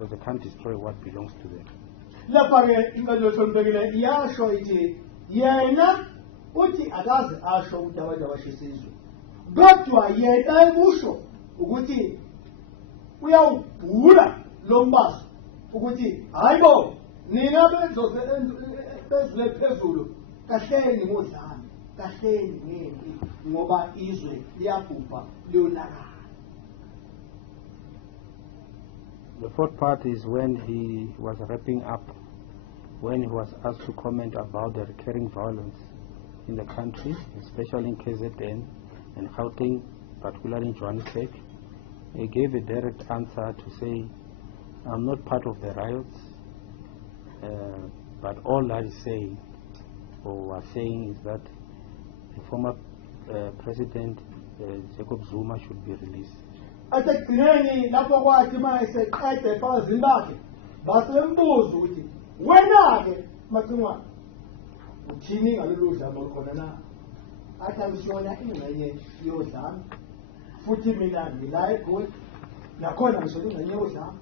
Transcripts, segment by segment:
So they can't destroy what belongs to them. Lapha ke inkantolo hloniphekile iyasho ithi yena uthi akaze asho ukuthi abantu abashisa izwe. Kodwa yena ekusho ukuthi uyawubhula lo mbaso ukuthi hayibo nina bezwe phezulu kahleni ngodlame kahleni ngempi ngoba izwe liyabhubha liyonakala. The fourth part is when he was wrapping up, when he was asked to comment about the recurring violence in the country, especially in KZN and Gauteng, particularly in Johannesburg. He gave a direct answer to say, I'm not part of the riots, but all that is saying, or was saying, is that the former President Jacob Zuma should be released. Asekugcineni lapho kwathi mase qede ebazini bakhe basembuza ukuthi wena ke macingwane uthini ngalolu dlame olukhona na athi angisona ingxenye yodlame futhi mina ngila eGoli nakhona ngisho ingxenye yodlame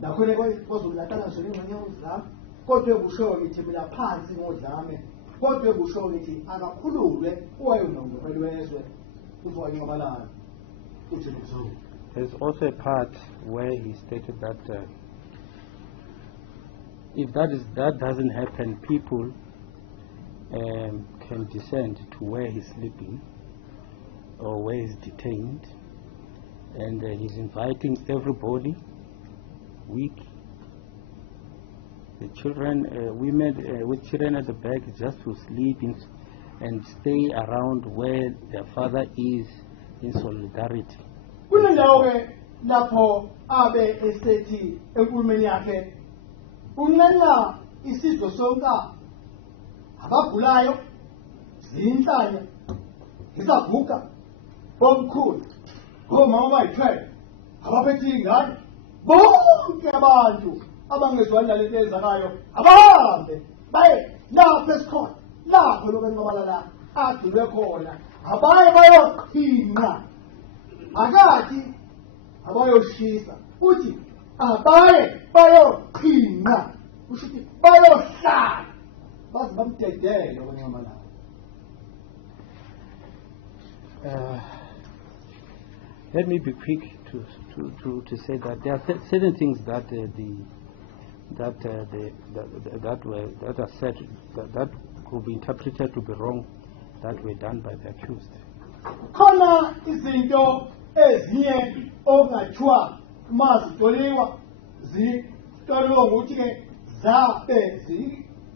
nakhona kwazululatana ngisho ingxenye yodlame kodwa kusho ukuthi mina phansi ngodlame kodwa kusho ukuthi akakhululwe uwayengumongameli wezwe uNgizwe uJesu. There's also a part where he stated that if that doesn't happen, people can descend to where he's sleeping or where he's detained, and he's inviting everybody, weak, the children, women with children at the back, just to sleep in and stay around where their father is in solidarity. Kulendawo ke lapho abe esethi enkulumeni yakhe unqena isizwe sonke abagulayo zinhlanya izaguga bomkhulu omama bayithwele abaphethe ingane bonke abantu abangezwa indlela ezenzakayo abahambe baye lapho esikhona lapho lokwenqabala la agcilwe khona abaye bayoqhinqa akati abayoshisa uthi abaye bayoqhinqa ushithi bayohlala baze bamdedele okwenqabala. Let me be quick to say that there are certain things that are said that could be interpreted to be wrong, that were done by the accused. Khona izinto ezinye ongathiwa mazitoliwa zitoliwa ngokuthi ke zabe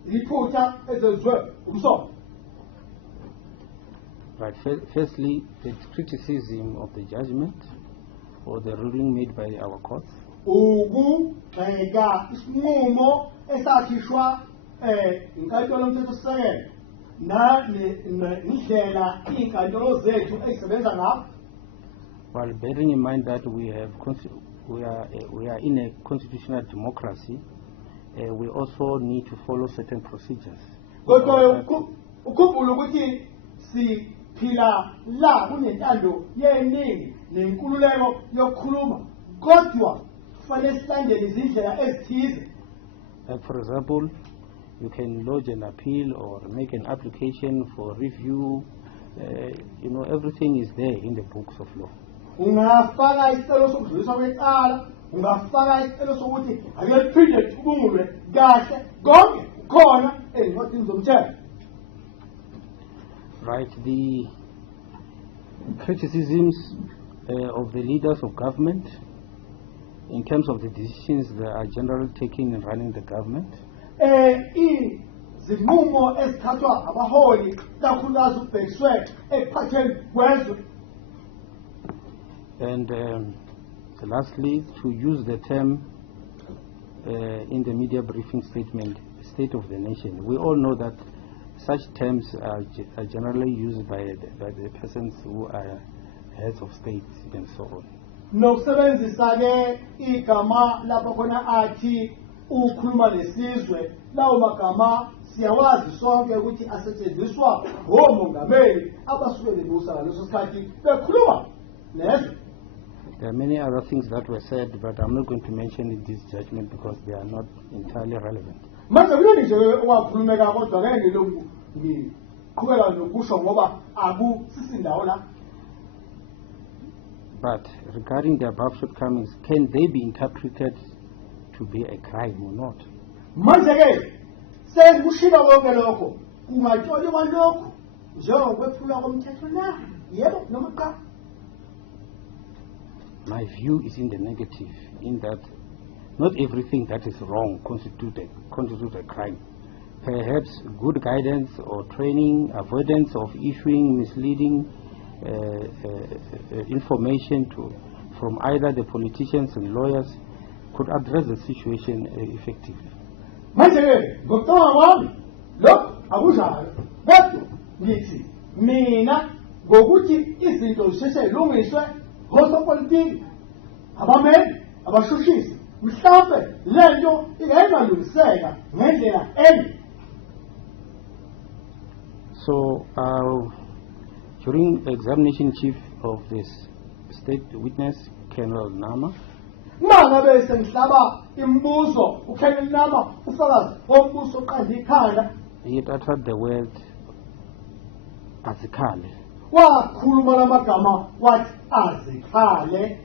ziphutha ezenzwe umsomo. Right. Firstly, the criticism of the judgment or the ruling made by our courts. Ukugxeka isinqumo esakhishwa inkantolo yomthethosisekelo nindlela inkantolo zethu ezisebenza ngakho. While bearing in mind that we are in a constitutional democracy, we also need to follow certain procedures. Kodwa ukukhumbula ukuthi siphila la kunentando yeningi nenkululeko yokukhuluma kodwa kufanele silandele izindlela ezithize. Like for example, you can lodge an appeal or make an application for review. Everything is there in the books of law. Ungafaka isicelo sokudluliswa kwecala, ungafaka isicelo sokuthi ake liphinde libungulwe kahle, konke khona ezincwadini zomthetho. Right, the criticisms of the leaders of government in terms of the decisions that are generally taken in running the government. Izinqumo ezithathwa abaholi kakhulukazi ubhekiswe ekuphatheni kwezwe. And lastly, to use the term in the media briefing statement, state of the nation. We all know that such terms are generally used by the persons who are heads of state and so on. Nokusebenzisa ke igama lapho khona athi ukhuluma lesizwe lawo magama siyawazi sonke ukuthi asetshenziswa ngomongameli abasuke bebusa ngaleso sikhathi bekhuluma nezwe. There are many other things that were said, but I'm not going to mention in this judgment because they are not entirely relevant. Manje kule nje owakhulumeka kodwa ngeke ngilokhu ngiqhubeka nokusho ngoba akusisindawo la. But regarding the above shortcomings, can they be interpreted to be a crime or not? Manje ke sekushilo konke lokho kungatsholiwa lokho njengokwephulwa komthetho na yebo noma cha. My view is in the negative, in that not everything that is wrong constitutes a crime. Perhaps good guidance or training, avoidance of issuing misleading information from either the politicians and lawyers could address the situation effectively. Manje ngokuthola kwami lokho akunjalo. Kodwa ngithi mina ngokuthi izinto zisheshe zilungiswe ngosopolitiki abameli abashushisi mhlawumbe lento ingengalungiseka ngendlela enye. So during examination chief of this state witness, Colonel Nama, mangabe sengihlaba imibuzo uKheneli Nama ufakazi wombuso oqanda ikhanda, he had uttered the word azikale, wakhuluma lamagama wathi azikhale.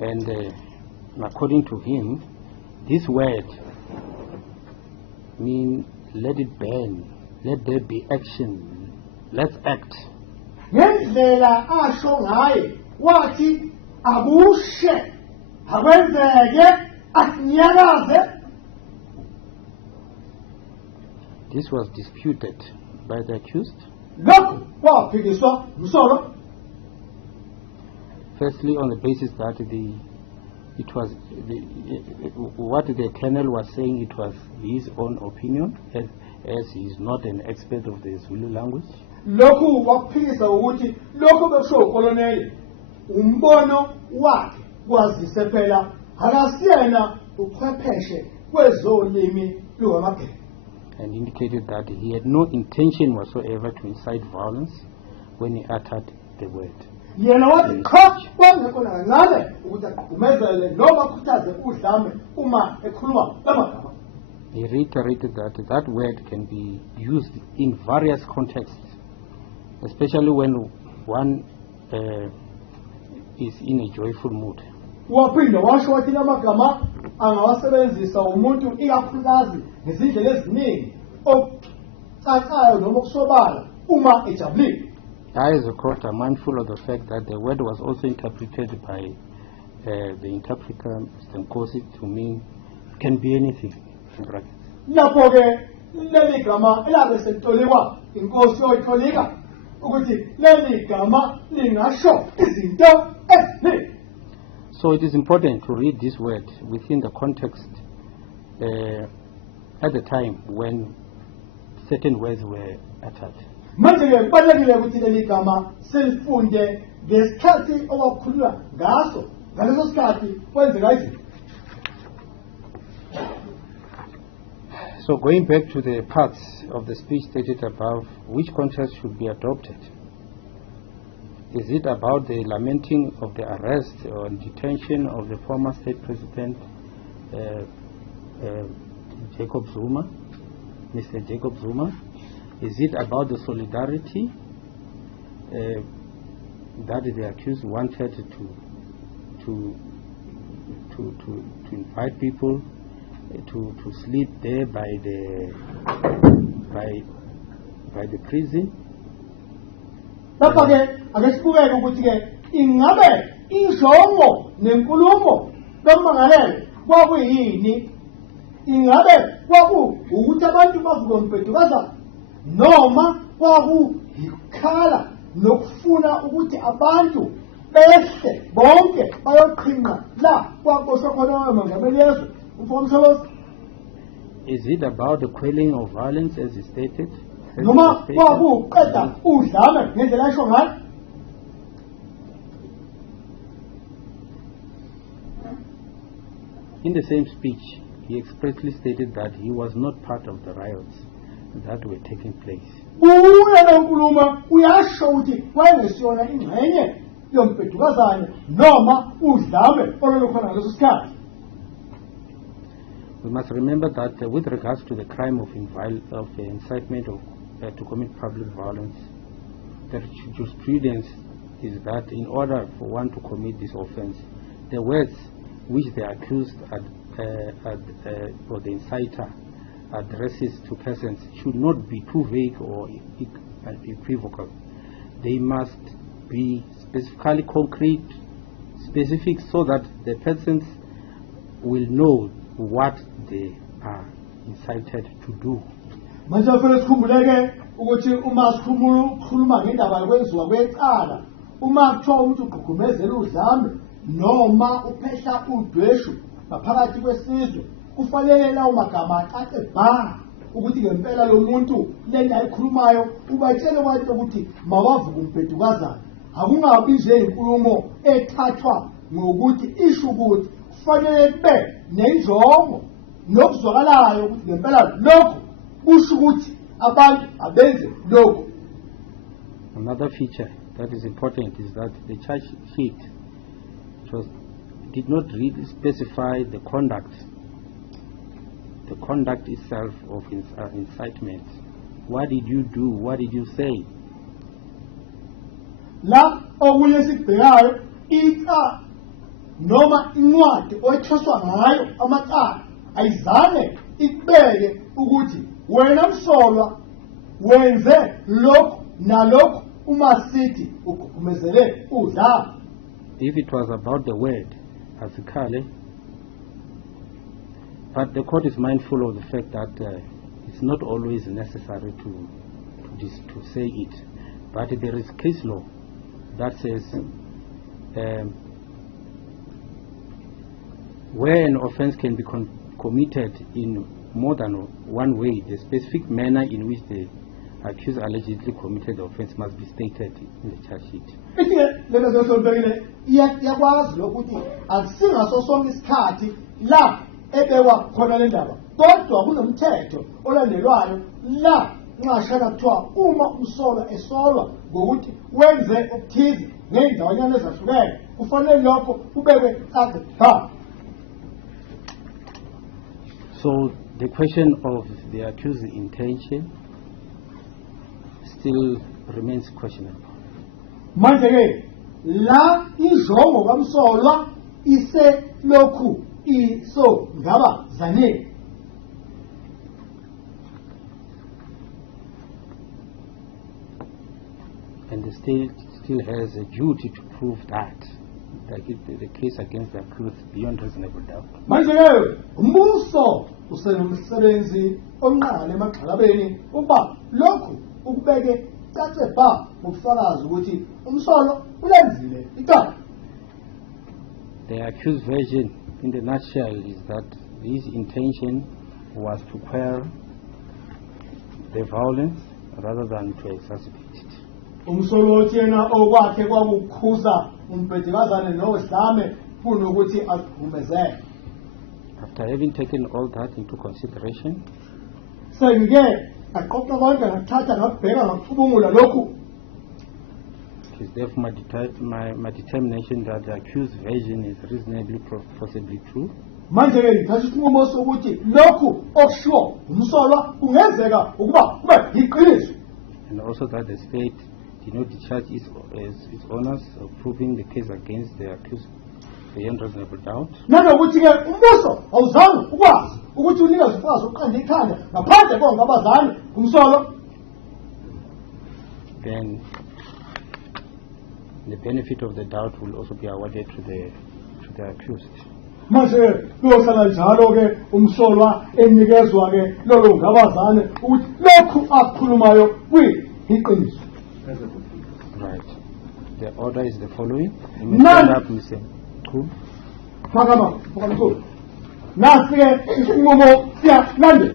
and according to him, this word means let it burn, let there be action, let's act. Ngendlela asho ngaye wathi akushe akwenzeke asinyakaze. This was disputed by the accused. Lokhu kwaphikiswa umsolo. Firstly, on the basis that what the colonel was saying, it was his own opinion, as he is not an expert of the Zulu language. Lokhu waphikisa ukuthi lokho besho ukoloneli umbono wakhe kwazise phela akasiyena uchwepheshe kwezolimi lwamagama. And indicated that he had no intention whatsoever to incite violence when he uttered the word. Yena wathi cha kwangekho nakancane ukuthi aqhumezele noma akhuthaze udlame uma ekhuluma lamagama. He reiterated that that word can be used in various contexts, especially when one is in a joyful mood. Waphinda washo wathi lamagama angawasebenzisa umuntu ikakhulukazi ngezindlela eziningi okucacayo noma okusobala uma ejabulile. I, as a court, am mindful of the fact that the word was also interpreted by the interpreter, Mr. Wonke, to mean can be anything. Lapho ke leli gama elabe selitoliwa inkosi oyitolika ukuthi leli gama lingasho izinto eziningi. So it is important to read this word within the context at the time when certain words were uttered. Manje ke kubalulekile ukuthi leli gama selifunde ngesikhathi okwakhulunywa ngaso ngaleso sikhathi kwenzeka izinto. So going back to the parts of the speech stated above, which context should be adopted? Is it about the lamenting of the arrest or detention of the former state president, Jacob Zuma, Mr. Jacob Zuma? Is it about the solidarity that the accused wanted to invite people to sleep there by the prison? Lapha ke akesibukeke ukuthi ke ingabe injongo nenkulumo lomangalelo kwakuyini? Ingabe ukuthi abantu bazombhedukaza noma kwakuyikhala nokufuna ukuthi abantu behle bonke bayoqhinqa la kwakuboshwe khona amangameli yezwe umfowethu? Is it about the quelling of violence as he stated? Noma kwakuqeda udlame ngendlela esho ngayo? In the same speech, he expressly stated that he was not part of the riots that were taking place. Uya lenkulumo uyasho ukuthi wayengesiyona ingxenye yombhedukazane noma udlame olulukhona ngaleso sikhathi. We must remember that with regards to the crime of incitement to commit public violence, the jurisprudence is that in order for one to commit this offense, the words which the accused or the inciter addresses to persons should not be too vague or equivocal. They must be specifically concrete, specific, so that the persons will know what they are incited to do. Manje kufanele sikhumbuleke ukuthi uma sikhuluma ngendaba yokwenziwa kwecala, uma kuthiwa umuntu ugqugqumezela udlame noma uphehla udweshu ngaphakathi kwesizwe, kufanele lawo magama acace bha ukuthi ngempela lo muntu lento ayikhulumayo ubatshele abantu ukuthi mawavuke umbhedukazana. Akungabi nje inkulumo ethathwa ngokuthi isho ukuthi kufanele kube nenjongo nokuzwakalayo ukuthi ngempela lokho kusho ukuthi abantu abenze lokho. Another feature that is important is that the charge sheet did not really specify the conduct itself of incitement. What did you do? What did you say? La okunye sikubhekayo noma incwadi oyithoswa ngayo amacala ayizange ikubeke ukuthi wena msolwa wenze lokhu nalokhu uma sithi ugqugqumezele udlame. If it was about the word, Icala, but the court is mindful of the fact that it's not always necessary to say it. But there is case law that says where an offense can be committed in more than one way, the specific manner in which the accused allegedly committed the offense must be stated in the charge sheet. Iyakwazi lokuthi akusingaso sonke isikhathi la ebekwa khona le ndaba, kodwa kunomthetho olandelwayo la nxashana kuthiwa uma umsolwa esolwa ngokuthi wenze okuthize ngey'ndawanyana ezahlukene, kufanele lokho kubekwe cace bha. So the question of the accused's intention still remains questionable. Manje ke la injongo kamsolwa ise lokhu iso ngaba zanele. And the state still has a duty to prove that, the case against the accused beyond reasonable doubt. Manje ke umbuso usenomsebenzi omncane emagxalabeni ukuba lokhu ukubeke cace bha ngobufakazi ukuthi umsolwa ulenzile icala. The accused version in the nutshell is that his intention was to quell the violence rather than to exacerbate it. Umsolwa othi yena okwakhe kwakukhuza umbhedukazane nodlame kunokuthi agqumezele. After having taken all that into consideration, sengike aqoqa konke ngathatha ngabheka ngacubungula lokhu, it is therefore my determination that the accused version is reasonably possibly true. Manje ke ngithatha isinqumo sokuthi lokhu okushiwo umsolwa kungenzeka ukuba kube yiqiniso. And also that the state did not discharge its honors of proving the case against the accused beyond reasonable doubt. Nanokuthi ke umbuso awuzange ukwazi ukuthi unikeze ubufakazi oqanda ikhanda ngaphandle konke abazali umsolwa. Then the benefit of the doubt will also be awarded to the accused. Manje kuyohlala njalo ke umsolwa enikezwa ke lolo ngabazane ukuthi lokhu akukhulumayo kuyiqiniso. Right. The order is the following. You may stand up, Mr. Mchunu. Makama, nasi ke isinqumo siyalandela.